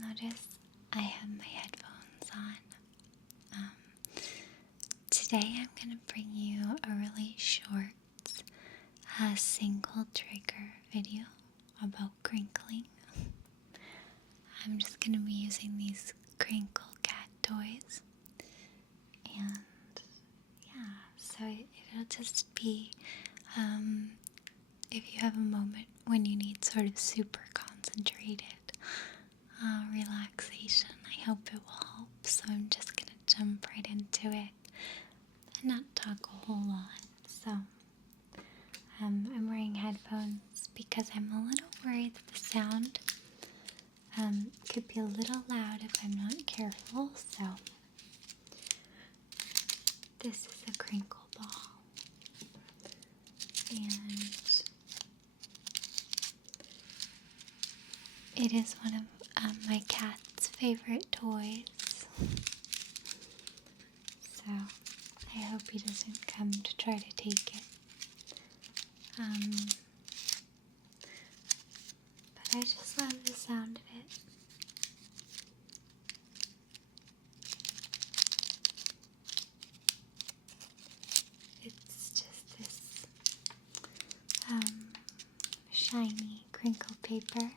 notice I have my headphones on. Today I'm going to bring you a really short, single trigger video about crinkling. I'm just going to be using these crinkle cat toys. And yeah, so it'll just be, if you have a moment when you need sort of super concentrated relaxation, I hope it will help. So I'm just going to jump right into it and not talk a whole lot. So I'm wearing headphones because I'm a little worried that the sound could be a little loud if I'm not careful. So this is a crinkle ball, and it is one of my cat's favorite toys. So I hope he doesn't come to try to take it. But I just love the sound of it. It's just this shiny crinkle paper.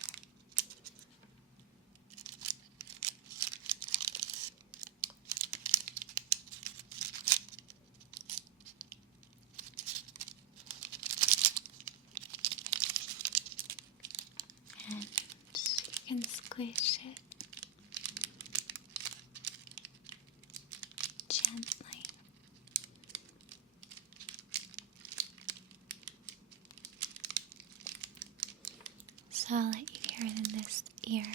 And you can squish it gently. So I'll let you hear it in this ear.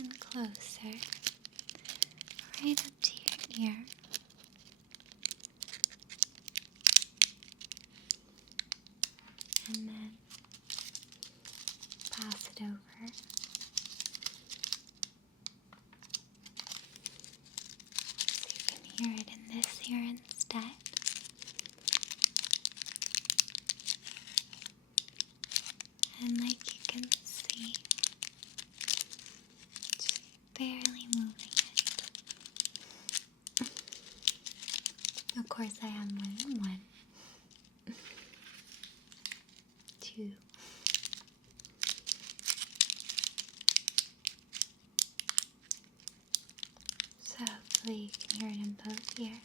And closer, right up to your ear. And then pass it over. So you can hear it in this ear instead. And like you can see, just barely moving it. Of course I have more than one. Two. So hopefully you can hear it in both ears.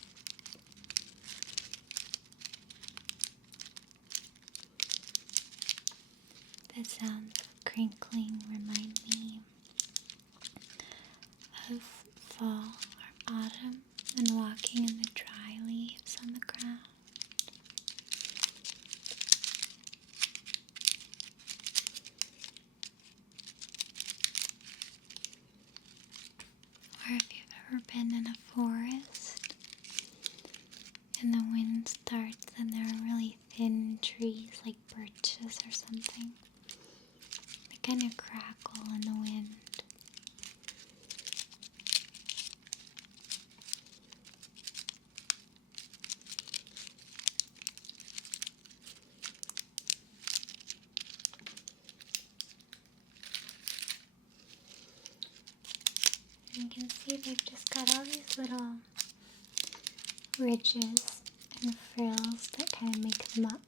The sounds of crinkling remind me of fall or autumn and walking in the dry leaves on the ground. Or if you've ever been in a forest and the wind starts and there are really thin trees like birches or something, they kind of crackle in the wind. And you can see they've just got all these little ridges and frills that kind of make them up.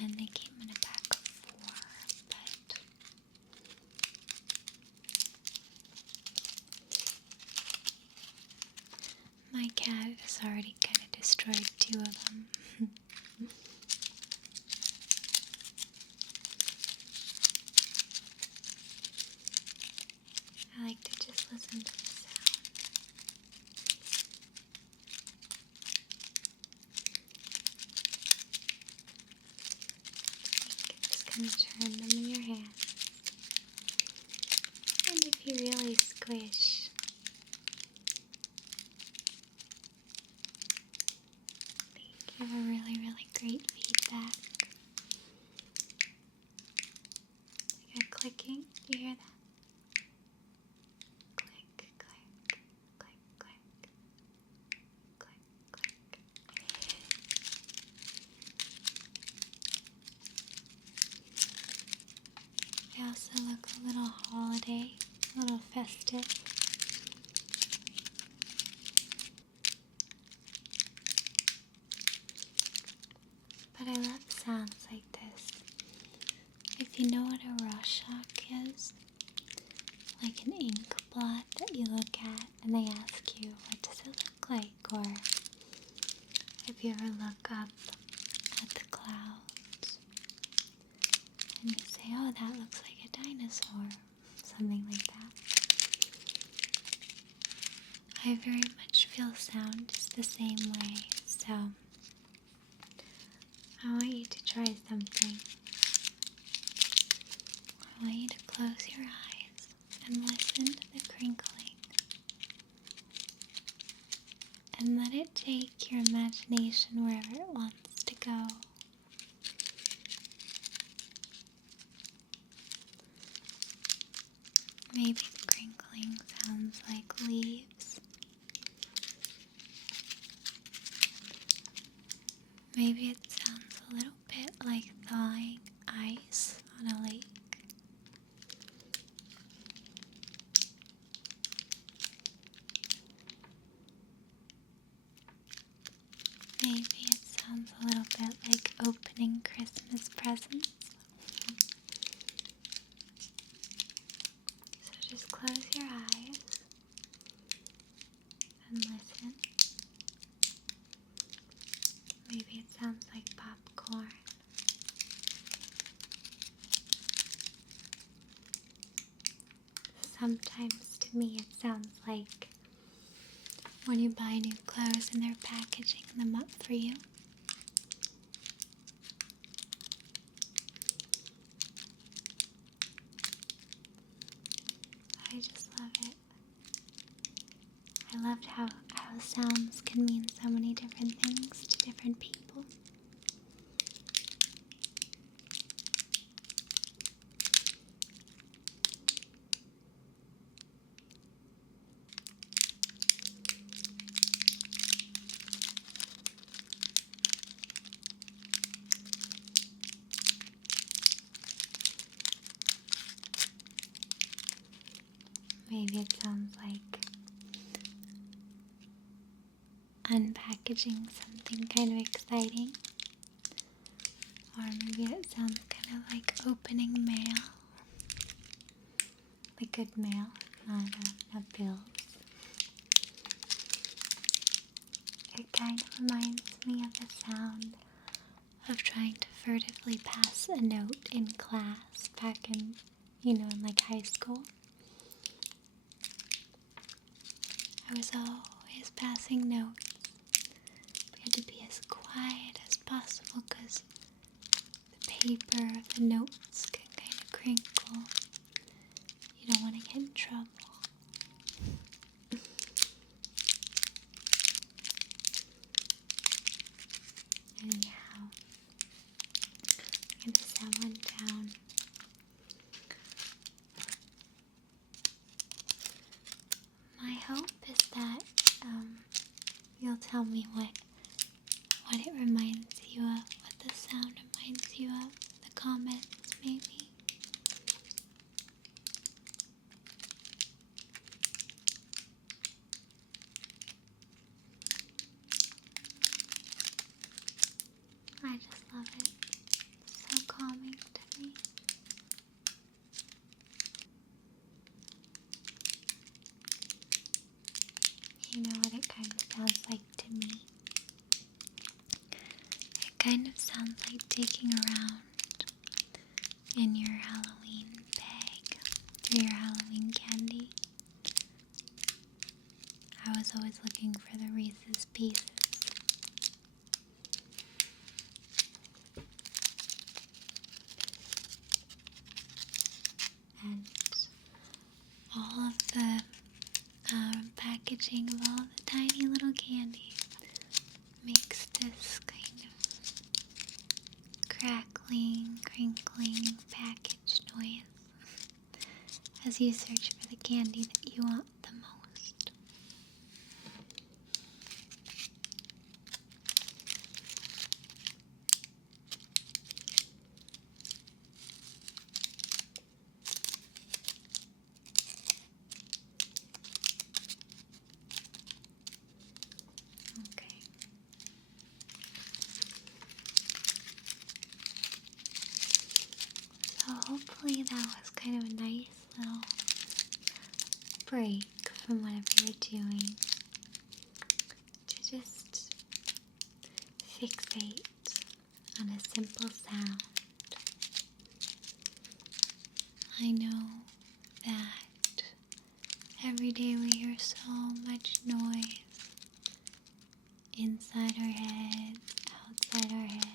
And they came in a pack of 4, but my cat has already kind of destroyed 2 of them. I like to just listen to the sound. You can just kind of turn them in your hand. And if you really squish, you have a really, really great feedback. Like a clicking. Do you hear that? Click, click, click, click, click, click. They also look a little holiday, a little festive. But I love sounds like this. If you know what a Rorschach is, like an ink blot that you look at and they ask you, what does it look like? Or if you ever look up at the clouds and you say, oh, that looks like a dinosaur, something like that. I very much feel sound just the same way, so I want you to try something. I want you to close your eyes and listen to the crinkling. And let it take your imagination wherever it wants to go. Maybe the crinkling sounds like leaves. Maybe it sounds a little bit like thawing ice on a lake. Maybe it sounds a little bit like opening Christmas presents. So just close your eyes and listen. Maybe it sounds like popcorn. Sometimes to me it sounds like when you buy new clothes and they're packaging them up for you. I just love it. I loved how sounds can mean so many different things to different people. Maybe it sounds like unpackaging something kind of exciting. Or maybe it sounds kind of like opening mail. Like good mail, not bills. It kind of reminds me of the sound of trying to furtively pass a note in class back in, in like high school. I was always passing notes. We had to be as quiet as possible because the paper of the notes can kind of crinkle. You don't want to get in trouble. Anyhow, I'm going to set one down. My hope is that you'll tell me what it reminds you of, what the sound reminds you of, the comments maybe. I just love it. It's so calming to me. You know what it kind of sounds like to me? It kind of sounds like digging around in your Halloween bag or your Halloween candy. I was always looking for the Reese's Pieces. And all of the packaging of all the tiny little candy makes this kind of crackling, crinkling package noise. as you search for the candy that you want the most. Okay. So hopefully that was kind of a nice little break from whatever you're doing to just fixate on a simple sound. I know that every day we hear so much noise inside our heads, outside our heads.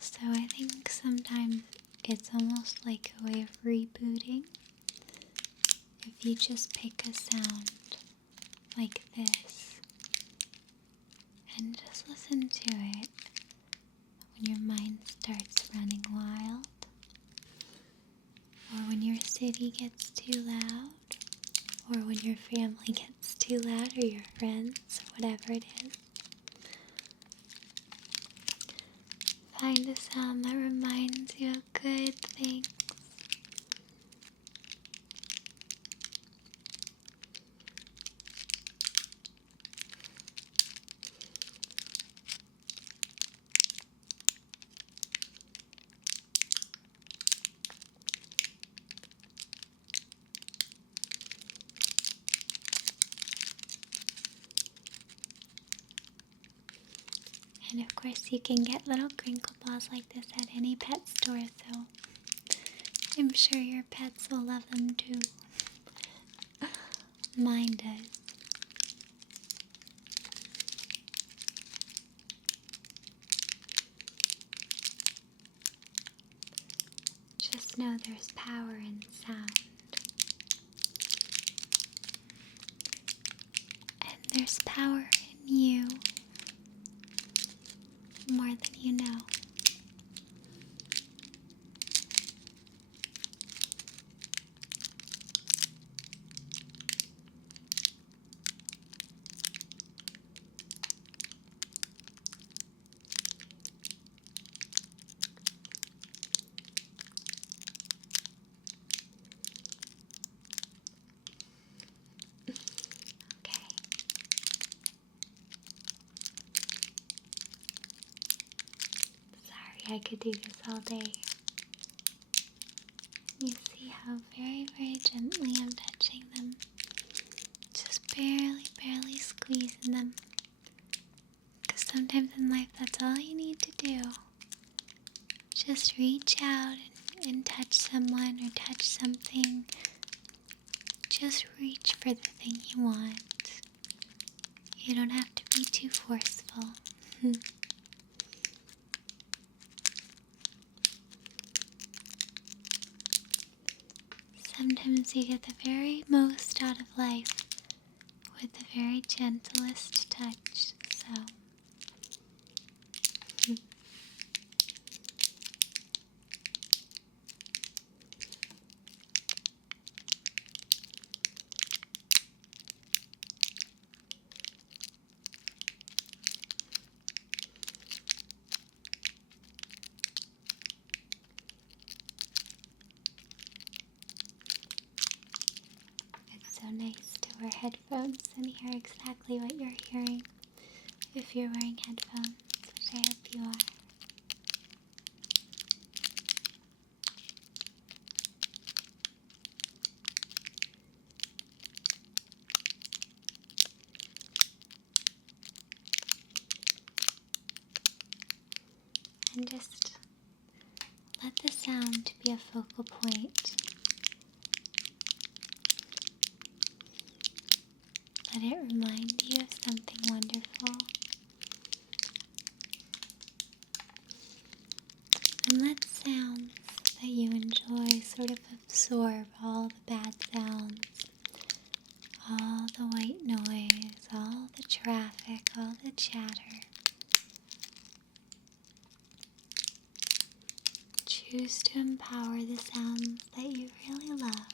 So I think sometimes it's almost like a way of rebooting. If you just pick a sound like this and just listen to it when your mind starts running wild, or when your city gets too loud, or when your family gets too loud, or your friends, whatever it is. Find a sound that reminds you of good things. And of course you can get little crinkle balls like this at any pet store, so I'm sure your pets will love them too. Mine does. Just know there's power in sound. And there's power in you more than you know. Okay. Sorry, I could do this all day. You see how very, very gently I'm touching them. Just barely, barely squeezing them. Because sometimes in life that's all you need to do. Just reach out and touch someone or touch something. Just reach for the thing you want. You don't have to be too forceful. Sometimes you get the very most out of life with the very gentlest touch, so. It's so nice to wear headphones and hear exactly what you're hearing if you're wearing headphones, which I hope you are. And just let the sound be a focal point. Let it remind you of something wonderful. And let sounds that you enjoy sort of absorb all the bad sounds, all the white noise, all the traffic, all the chatter. choose to empower the sounds that you really love,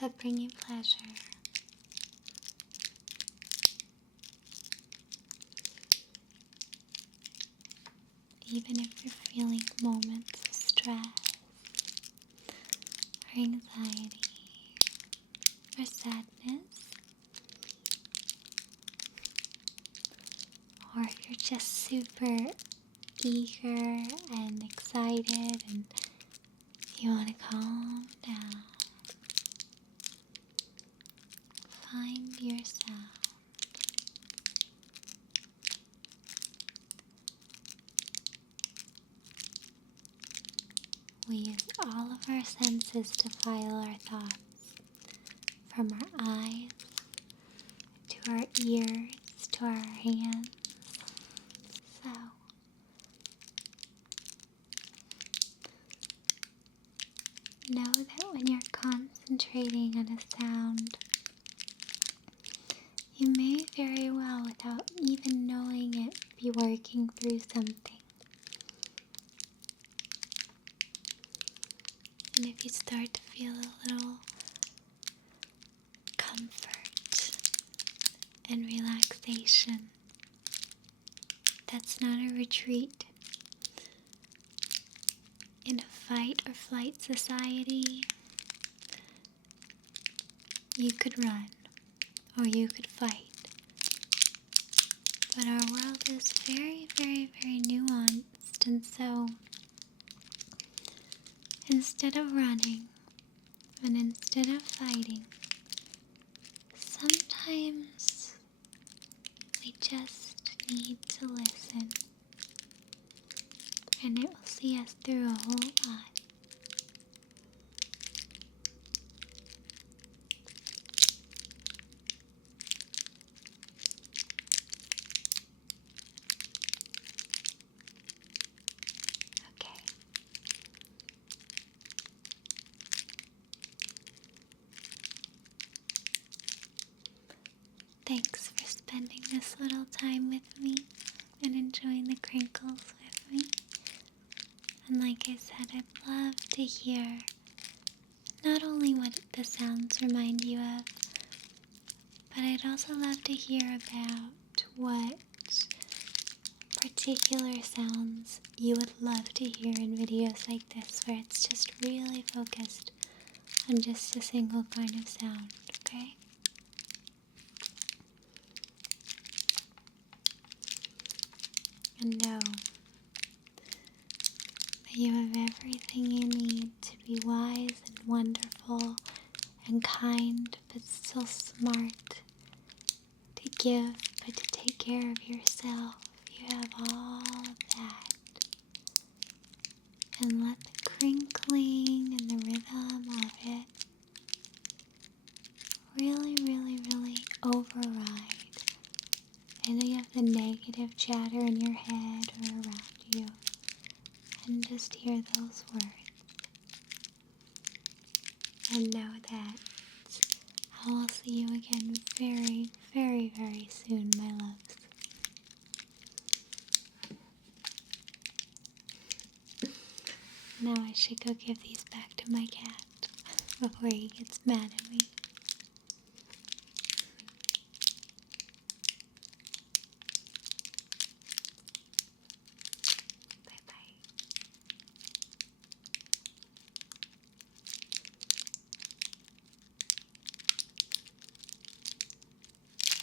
that bring you pleasure. Even if you're feeling moments of stress or anxiety or sadness, or if you're just super eager and excited and you want to calm down, find your sound. We use all of our senses to file our thoughts, from our eyes to our ears to our hands. So, know that when you're concentrating on a sound, you may very well, without even knowing it, be working through something. And if you start to feel a little comfort and relaxation, that's not a retreat. In a fight or flight society, you could run or you could fight. But our world is very, very, very nuanced, and so instead of running and instead of fighting, sometimes we just need to listen, and it will see us through a whole lot. Okay. Thanks for spending this little time with me and enjoying the crinkles with me. And like I said, I'd love to hear not only what the sounds remind you of, but I'd also love to hear about what particular sounds you would love to hear in videos like this, where it's just really focused on just a single kind of sound, okay? And know that you have everything you need to be wise and wonderful and kind, but still smart, to give, but to take care of yourself. You have all of that. And let the crinkling and the rhythm of it really, really, really override any of the negative chatter in your head or around you. And just hear those words. And know that I will see you again very, very, very soon, my loves. Now I should go give these back to my cat before he gets mad at me.